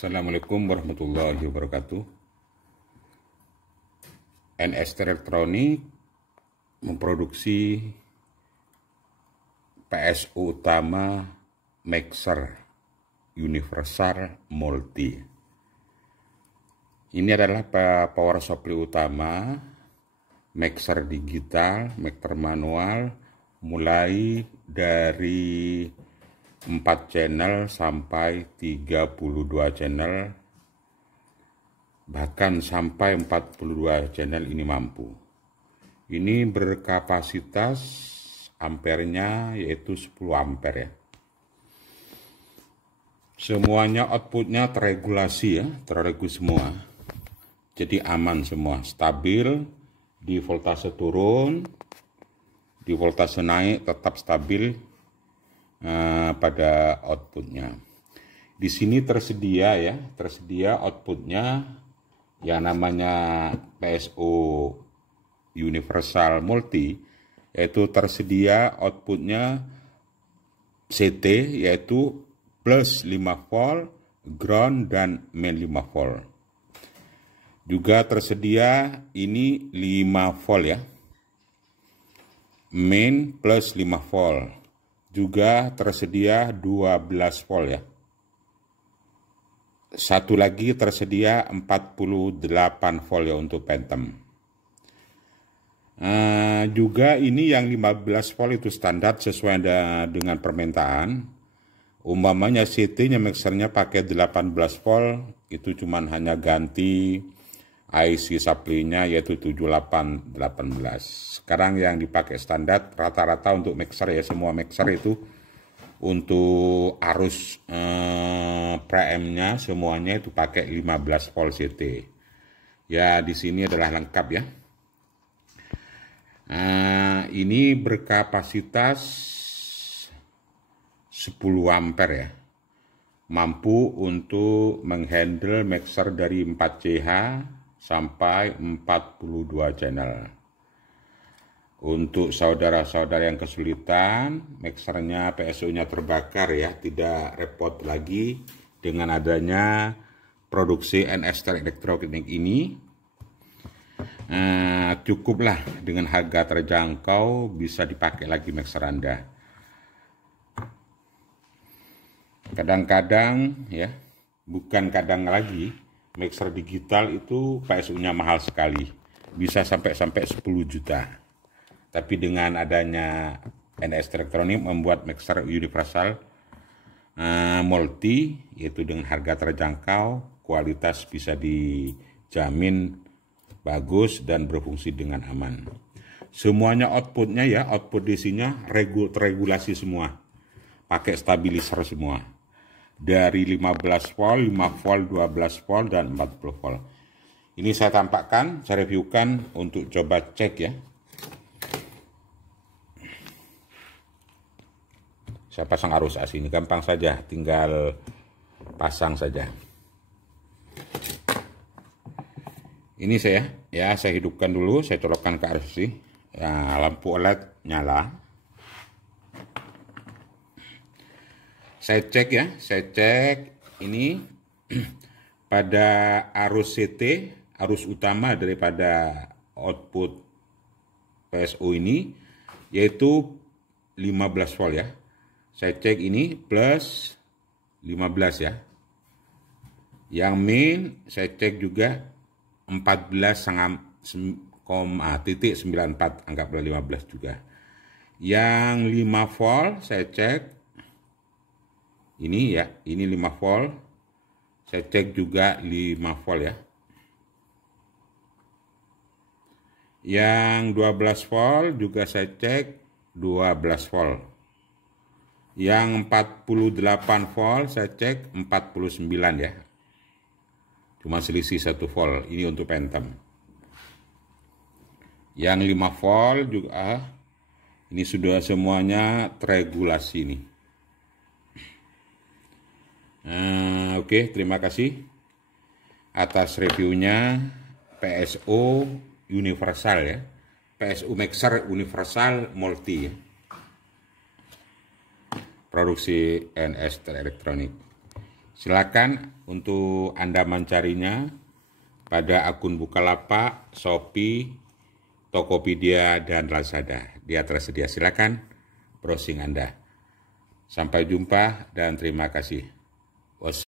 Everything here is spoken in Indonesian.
Assalamualaikum warahmatullahi wabarakatuh. NS Elektronik memproduksi PSU utama mixer universal multi. Ini adalah power supply utama mixer digital, mixer manual, mulai dari 4 channel sampai 32 channel, bahkan sampai 42 channel ini mampu. Ini berkapasitas ampernya yaitu 10 ampere ya. Semuanya outputnya terregulasi ya, terregulasi semua. Jadi aman semua, stabil, di voltase turun, di voltase naik tetap stabil pada outputnya. Di sini tersedia ya, tersedia outputnya yang namanya PSU universal multi, yaitu tersedia outputnya CT yaitu plus 5 volt, ground dan main 5 volt. Juga tersedia ini 5 volt ya, main plus 5 volt. Juga tersedia 12 volt ya. Satu lagi tersedia 48 volt ya untuk Phantom. Juga ini yang 15 volt itu standar sesuai dengan permintaan. Umpamanya CT-nya mixernya pakai 18 volt, itu cuman hanya ganti IC supply-nya yaitu 7818. Sekarang yang dipakai standar rata-rata untuk mixer ya, semua mixer itu untuk arus PM-nya semuanya itu pakai 15 volt CT. Ya di sini adalah lengkap ya. Ini berkapasitas 10 ampere ya. Mampu untuk menghandle mixer dari 4 CH sampai 42 channel. Untuk saudara-saudara yang kesulitan, mixernya PSU-nya terbakar ya, tidak repot lagi dengan adanya produksi NS Elektronik ini. Cukuplah dengan harga terjangkau bisa dipakai lagi mixer Anda. Kadang-kadang ya, bukan kadang lagi, mixer digital itu PSU-nya mahal sekali, bisa sampai 10 juta. Tapi dengan adanya NS Elektronik membuat mixer universal multi, yaitu dengan harga terjangkau, kualitas bisa dijamin bagus dan berfungsi dengan aman. Semuanya outputnya ya, output DC-nya terregulasi semua, pakai stabilizer semua. Dari 15 volt, 5 volt, 12 volt, dan 40 volt. Ini saya tampakkan, saya reviewkan untuk coba cek ya. Saya pasang arus AC ini, gampang saja, tinggal pasang saja. Ini saya hidupkan dulu, saya colokkan ke arus AC. Ya, lampu LED nyala. Saya cek ya, ini pada arus CT, arus utama daripada output PSU ini, yaitu 15 volt ya. Saya cek ini plus 15 ya. Yang main saya cek juga 14,94, anggaplah 15 juga. Yang 5 volt saya cek ini ya, ini 5 volt. Saya cek juga 5 volt ya. Yang 12 volt juga saya cek 12 volt. Yang 48 volt saya cek 49 ya. Cuma selisih 1 volt. Ini untuk Phantom. Yang 5 volt juga ini sudah semuanya terregulasi nih. Oke, terima kasih atas reviewnya PSU universal ya, PSU mixer universal multi ya. Produksi NS Elektronik. Silakan untuk Anda mencarinya pada akun Bukalapak, Shopee, Tokopedia, dan Lazada. Dia tersedia. Silakan browsing Anda. Sampai jumpa dan terima kasih.